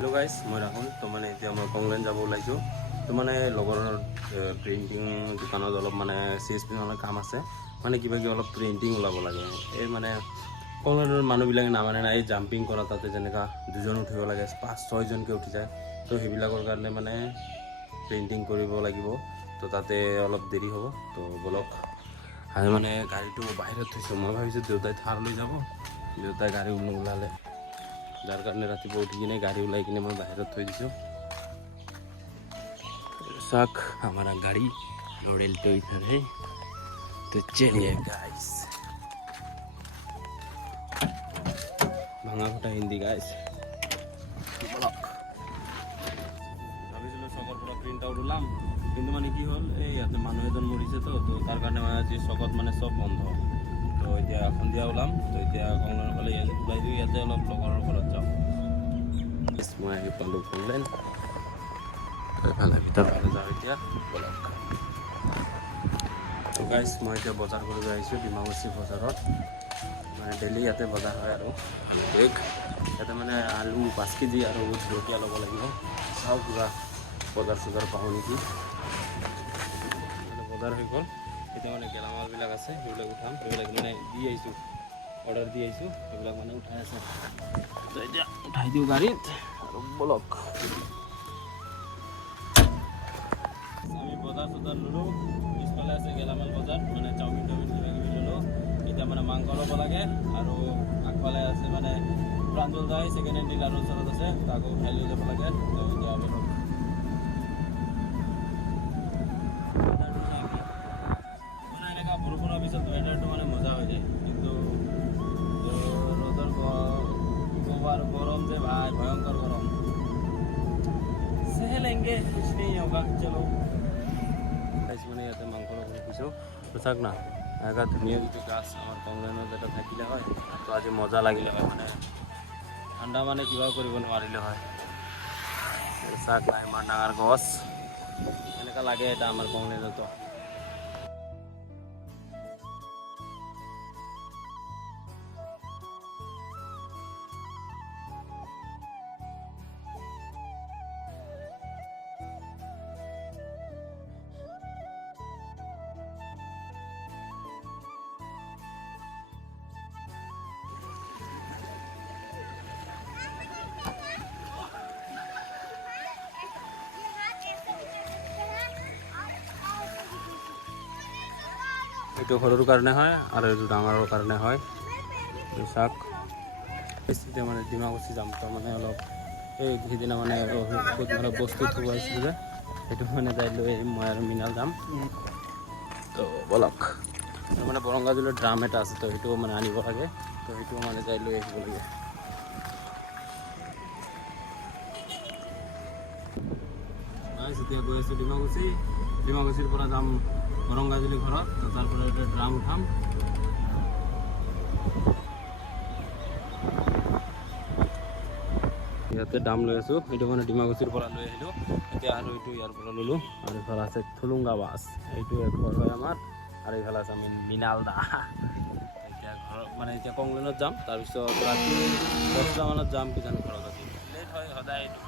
Hello' guys, মই ৰাহুল। তো মানে এতিয়া মই কংলেন যাব ওলাইছোঁ। তো মানে লগৰ প্ৰিণ্টিং দোকানত অলপ মানে CSP মানে কাম আছে, মানে কিবা কিবি অলপ প্ৰিণ্টিং ওলাব লাগে। এই মানে কংলেনৰ মানুহবিলাকে নামানে না, এই জাম্পিং কৰা তাতে যেনেকুৱা দুজন উঠিব লাগে, 5-6জনকৈ উঠি যায়। তো সেইবিলাকৰ কাৰণে মানে প্ৰিণ্টিং কৰিব লাগিব। তো তাতে অলপ দেৰি হ'ব। তো বলক, আজি মানে গাড়ীটো বাহিৰত থৈছোঁ। মই ভাবিছোঁ দেউতাই থাৰ লৈ যাব, দেউতাই গাড়ী ওলালে, যাৰ কাৰণে ৰাতিপুৱা উঠি কিনে গাড়ী ওলাই কিনে মই বাহিৰত থৈ দিছোঁ। চাক हमारा गाड़ी लॉरेल तो इधर है, तो चलिए गाइस। ভাঙা ফটা হিন্দী গাইস। ভাবিছিলোঁ চকৰ পৰা প্ৰিণ্ট আউট ওলাম, কিন্তু মানে কি হ'ল, এই ইয়াতে মানুহ এজন মৰিছে। তো তাৰ কাৰণে মানে আজি চকত মানে চব বন্ধ। তো এতিয়া সন্ধিয়া ওলাম। তো এতিয়া কংলেনৰ ফালে ওলাই দিওঁ, ইয়াতে অলপ লগৰৰ ঘৰত যাওঁ। মই আহি পালোঁ কংলেন। এইফালে ভিতৰফালে যাওঁ এতিয়া, বলক। তো গাইছ, মই এতিয়া বজাৰ কৰিব আহিছোঁ ডিমাকুছী বজাৰত। মানে ডেইলি ইয়াতে বজাৰ হয় আৰু ইয়াতে মানে আলু 5 কেজি আৰু জলকীয়া ল'ব লাগিব। চাওঁ কিবা বজাৰ চজাৰ পাওঁ নেকি। বজাৰ হৈ গ'ল, এতিয়া মানে গেলামালবিলাক আছে সেইবিলাক উঠাম। সেইবিলাক মানে দি আহিছোঁ, অৰ্ডাৰ দি আহিছোঁ, সেইবিলাক মানে উঠাই আছে। তো এতিয়া উঠাই দিওঁ গাড়ীত আৰু বলক। আমি বজাৰ চজাৰ ল'লোঁ, পিছফালে আছে গেলামাল বজাৰ, মানে চাওমিন কিবা কিবি ল'লোঁ। এতিয়া মানে মাংস ল'ব লাগে, আৰু আগফালে আছে মানে প্ৰাঞ্জল দাই ছেকেণ্ড হেণ্ড ডিলাৰৰ ওচৰত আছে, তাকো উঠাই লৈ যাব লাগে। তো এতিয়া আমি মানে এনেকুৱা বৰষুণৰ পিছত ৱেডাৰটো মানে মজা হৈ যায়, কিন্তু ৰ'দৰ আৰু গৰম যে ভাই, ভয়ংকৰ গৰম। सह लेंगे, कुछ नहीं होगा, चलो। মানে ইয়াতে মাংস ল'ব খুজিছোঁ। তো চাওক না, এনেকুৱা ধুনীয়া যিটো গাছ আমাৰ কংলেনত এটা থাকিলে হয়, তো আজি মজা লাগিলে হয়। মানে ঠাণ্ডা মানে কিবাও কৰিব নোৱাৰিলে হয়। চাওক না, ইমান ডাঙৰ গছ, এনেকুৱা লাগে এটা আমাৰ কংলেনতো। এইটো সৰুৰ কাৰণে হয় আৰু এইটো ডাঙৰৰ কাৰণে হয়। চাওক, এতিয়া মানে ডিমাকুছী যাম। তো মানে অলপ এই সিদিনা মানে মানে বস্তু থব আহিছিলোঁ যে, সেইটো মানে যাই লৈ আহিম। মই আৰু মৃণাল যাম। তো বলক, মানে বৰংগাজুলিৰ ড্ৰাম এটা আছে, তো সেইটোও মানে আনিব লাগে। তো সেইটোও মানে যাই লৈ আহিব লাগে। এতিয়া গৈ আছোঁ ডিমাকুছী। ডিমাকুছীৰ পৰা যাম বৰংগাজুলি ঘৰত। তো তাৰ পৰা এটা ড্ৰাম উঠাম। ইয়াতে দাম লৈ আছোঁ, এইটো মানে ডিমাকুছীৰ পৰা লৈ আহিলোঁ। এতিয়া আৰু এইটো ইয়াৰ পৰা ল'লোঁ। আৰু এইফালে আছে থুলুংগা বাছ, এইটো ঘৰ হয় আমাৰ। আৰু এইফালে আছে আমি মৃণাল দা। এতিয়া ঘৰত মানে এতিয়া কংলেনত যাম, তাৰপিছত ৰাতি 10টামানত যাম কিজানি ঘৰত। আজি লেট হয় সদায় এইটো।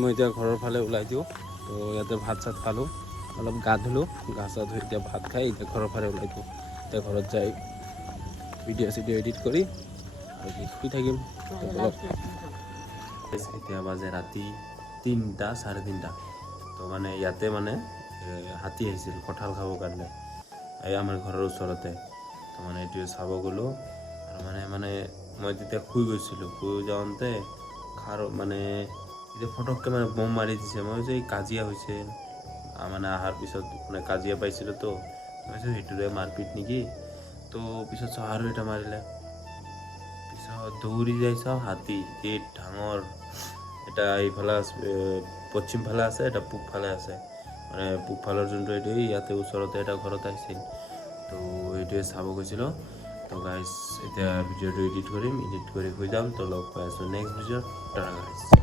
মই এতিয়া ঘৰৰ ফালে ওলাই দিওঁ। তো ইয়াতে ভাত চাত খালোঁ, অলপ গা ধুলোঁ, গা চা ধুই এতিয়া ভাত খাই এতিয়া ঘৰৰ ফালে ওলাই দিওঁ। এতিয়া ঘৰত যাই ভিডিঅ' চিডিঅ' এডিট কৰি আৰু শুই থাকিম। এতিয়া বাজে ৰাতি 3টা 3:30। তো মানে ইয়াতে মানে হাতী আহিছিল কঁঠাল খাবৰ কাৰণে, এই আমাৰ ঘৰৰ ওচৰতে। তো মানে এইটো চাব গ'লোঁ। আৰু মানে মই তেতিয়া শুই গৈছিলোঁ, শুই যাওঁতে মানে এতিয়া ফটককৈ মানে বম মাৰি দিছে। মই ভাবিছোঁ এই কাজিয়া হৈছে, মানে অহাৰ পিছত মানে কাজিয়া পাইছিলোঁ। তো ভাবিছোঁ সেইটোৰে মাৰপিট নেকি। তো পিছত চাওঁ আৰু এটা মাৰিলে, পিছত দৌৰি যাই চাওঁ হাতী এই ডাঙৰ। এটা এইফালে পশ্চিম ফালে আছে, এটা পূব ফালে আছে। মানে পূব ফালৰ যোনটো এইটো ইয়াতে ওচৰতে এটা ঘৰত আহিছিল। তো এইটোৱে চাব গৈছিলোঁ। তো গাইজ, এতিয়া ভিডিঅ'টো এডিট কৰিম, এডিট কৰি শুই যাম। তো লগ পাই আছোঁ নেক্সট ভিডিঅ'ত। টাটা গাইজ।